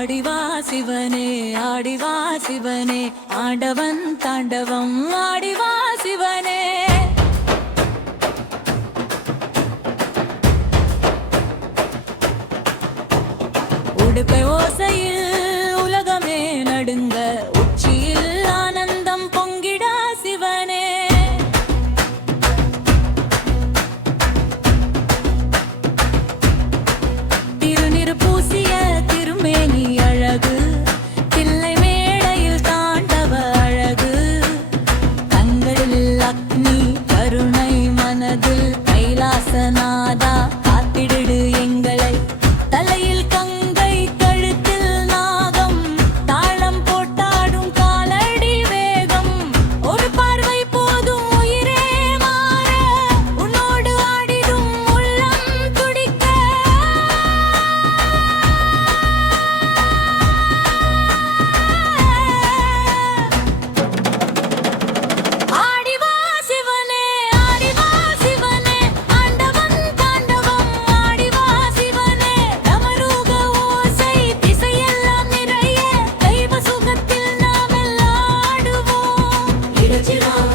ஆடிவா சிவனே ஆடிவா சிவனே. ஆண்டவன் தாண்டவம் ஆடிவா சிவனே. உடுப்பை you know